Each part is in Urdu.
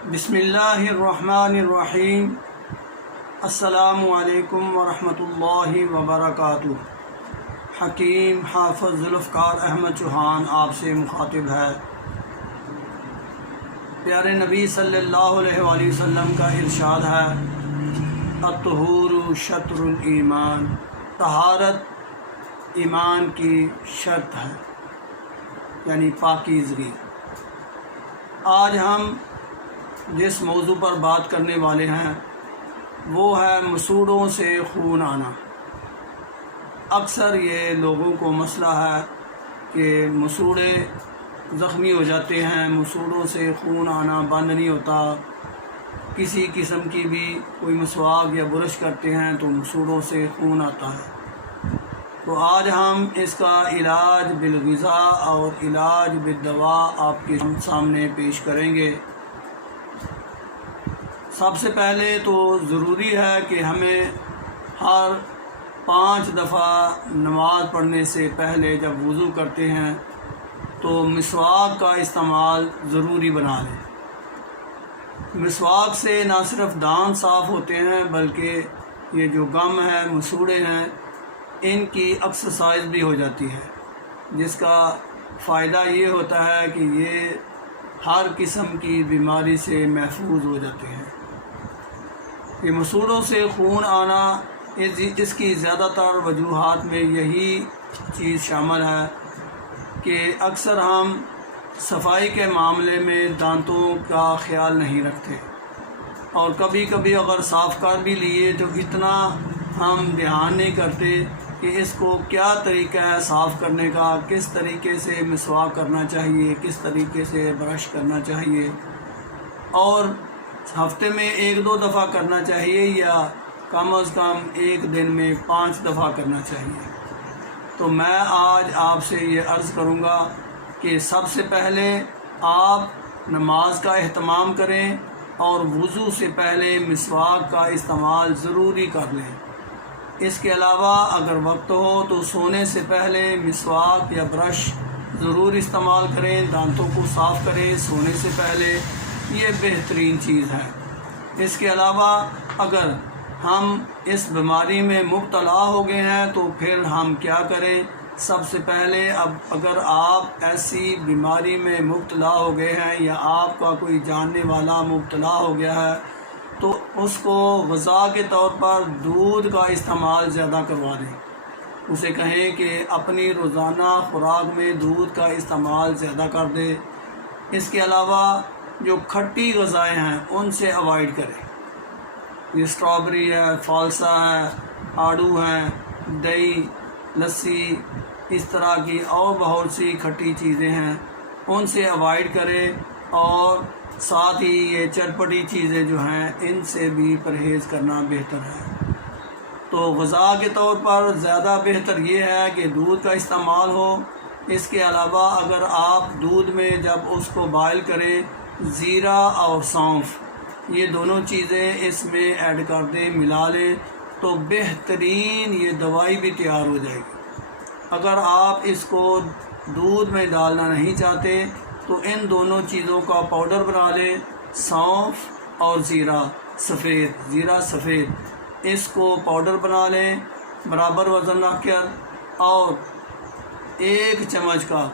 بسم اللہ الرحمن الرحیم۔ السلام علیکم ورحمۃ اللہ وبرکاتہ۔ حکیم حافظ ذوالفقار احمد چوہان آپ سے مخاطب ہے۔ پیارے نبی صلی اللہ علیہ وآلہ وسلم کا ارشاد ہے، الطہور شطر الایمان، طہارت ایمان کی شرط ہے، یعنی پاکیزگی۔ آج ہم جس موضوع پر بات کرنے والے ہیں وہ ہے مسوڑوں سے خون آنا۔ اکثر یہ لوگوں کو مسئلہ ہے کہ مسوڑے زخمی ہو جاتے ہیں، مسوڑوں سے خون آنا بند نہیں ہوتا، کسی قسم کی بھی کوئی مسواک یا برش کرتے ہیں تو مسوڑوں سے خون آتا ہے۔ تو آج ہم اس کا علاج بالغذاء اور علاج بالدوا آپ کے سامنے پیش کریں گے۔ سب سے پہلے تو ضروری ہے کہ ہمیں ہر 5 دفعہ نماز پڑھنے سے پہلے جب وضو کرتے ہیں تو مسواک کا استعمال ضروری بنا لیں۔ مسواک سے نہ صرف دانت صاف ہوتے ہیں بلکہ یہ جو گم ہے، مسوڑے ہیں، ان کی ایکسرسائز بھی ہو جاتی ہے، جس کا فائدہ یہ ہوتا ہے کہ یہ ہر قسم کی بیماری سے محفوظ ہو جاتے ہیں۔ یہ مسوڑوں سے خون آنا، اس کی زیادہ تر وجوہات میں یہی چیز شامل ہے کہ اکثر ہم صفائی کے معاملے میں دانتوں کا خیال نہیں رکھتے، اور کبھی کبھی اگر صاف کر بھی لیے تو اتنا ہم دھیان نہیں کرتے کہ اس کو کیا طریقہ ہے صاف کرنے کا، کس طریقے سے مسواک کرنا چاہیے، کس طریقے سے برش کرنا چاہیے، اور ہفتے میں 1-2 دفعہ کرنا چاہیے یا کم از کم ایک دن میں 5 دفعہ کرنا چاہیے۔ تو میں آج آپ سے یہ عرض کروں گا کہ سب سے پہلے آپ نماز کا اہتمام کریں اور وضو سے پہلے مسواک کا استعمال ضروری کر لیں۔ اس کے علاوہ اگر وقت ہو تو سونے سے پہلے مسواک یا برش ضرور استعمال کریں، دانتوں کو صاف کریں سونے سے پہلے، یہ بہترین چیز ہے۔ اس کے علاوہ اگر ہم اس بیماری میں مبتلا ہو گئے ہیں تو پھر ہم کیا کریں؟ سب سے پہلے اگر آپ ایسی بیماری میں مبتلا ہو گئے ہیں یا آپ کا کوئی جاننے والا مبتلا ہو گیا ہے تو اس کو غذا کے طور پر دودھ کا استعمال زیادہ کروا دیں۔ اسے کہیں کہ اپنی روزانہ خوراک میں دودھ کا استعمال زیادہ کر دے۔ اس کے علاوہ جو کھٹی غذائیں ہیں ان سے اوائڈ کریں، یہ اسٹرابری ہے، فالسا ہے، آڑو ہے، دہی، لسی، اس طرح کی اور بہت سی کھٹی چیزیں ہیں، ان سے اوائڈ کریں، اور ساتھ ہی یہ چرپٹی چیزیں جو ہیں ان سے بھی پرہیز کرنا بہتر ہے۔ تو غذا کے طور پر زیادہ بہتر یہ ہے کہ دودھ کا استعمال ہو۔ اس کے علاوہ اگر آپ دودھ میں جب اس کو بائل کریں، زیرہ اور سونف یہ دونوں چیزیں اس میں ایڈ کر دیں، ملا لیں، تو بہترین یہ دوائی بھی تیار ہو جائے گی۔ اگر آپ اس کو دودھ میں ڈالنا نہیں چاہتے تو ان دونوں چیزوں کا پاؤڈر بنا لیں، سونف اور زیرہ سفید، اس کو پاؤڈر بنا لیں برابر وزن رکھ کر، اور 1 چمچ کا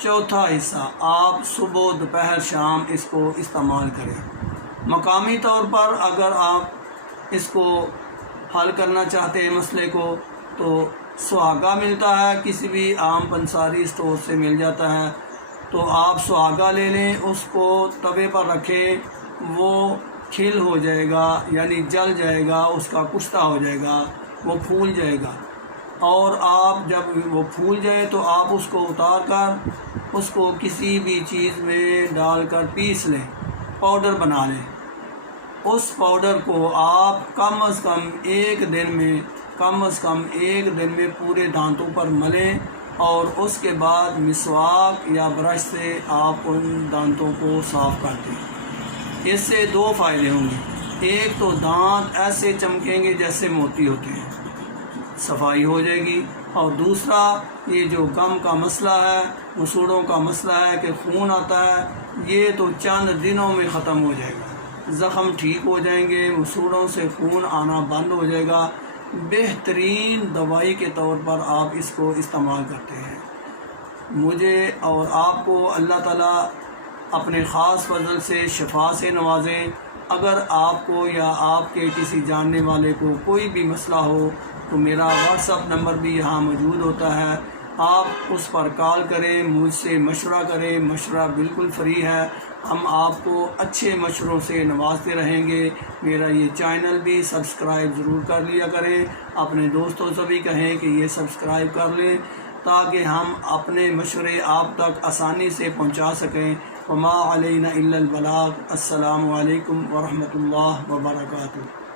1/4 حصہ آپ صبح دوپہر شام اس کو استعمال کریں۔ مقامی طور پر اگر آپ اس کو حل کرنا چاہتے ہیں مسئلے کو تو سہاگا ملتا ہے، کسی بھی عام پنساری اسٹور سے مل جاتا ہے، تو آپ سہاگا لے لیں، اس کو توے پر رکھیں، وہ کھل ہو جائے گا، یعنی جل جائے گا، اس کا کشتہ ہو جائے گا، وہ پھول جائے گا، اور آپ جب وہ پھول جائے تو آپ اس کو اتار کر اس کو کسی بھی چیز میں ڈال کر پیس لیں، پاؤڈر بنا لیں۔ اس پاؤڈر کو آپ کم از کم ایک دن میں پورے دانتوں پر ملیں، اور اس کے بعد مسواک یا برش سے آپ ان دانتوں کو صاف کر دیں۔ اس سے 2 فائدے ہوں گے، ایک تو دانت ایسے چمکیں گے جیسے موتی ہوتے ہیں، صفائی ہو جائے گی، اور دوسرا یہ جو غم کا مسئلہ ہے، مسوڑوں کا مسئلہ ہے کہ خون آتا ہے، یہ تو چند دنوں میں ختم ہو جائے گا، زخم ٹھیک ہو جائیں گے، مسوڑوں سے خون آنا بند ہو جائے گا۔ بہترین دوائی کے طور پر آپ اس کو استعمال کرتے ہیں۔ مجھے اور آپ کو اللہ تعالیٰ اپنے خاص فضل سے شفا سے نوازیں۔ اگر آپ کو یا آپ کے کسی جاننے والے کو کوئی بھی مسئلہ ہو تو میرا واٹس ایپ نمبر بھی یہاں موجود ہوتا ہے، آپ اس پر کال کریں، مجھ سے مشورہ کریں، مشورہ بالکل فری ہے، ہم آپ کو اچھے مشوروں سے نوازتے رہیں گے۔ میرا یہ چینل بھی سبسکرائب ضرور کر لیا کریں، اپنے دوستوں سے بھی کہیں کہ یہ سبسکرائب کر لیں تاکہ ہم اپنے مشورے آپ تک آسانی سے پہنچا سکیں۔ وما علینا الا البلاغ۔ السلام علیکم ورحمۃ اللہ وبرکاتہ۔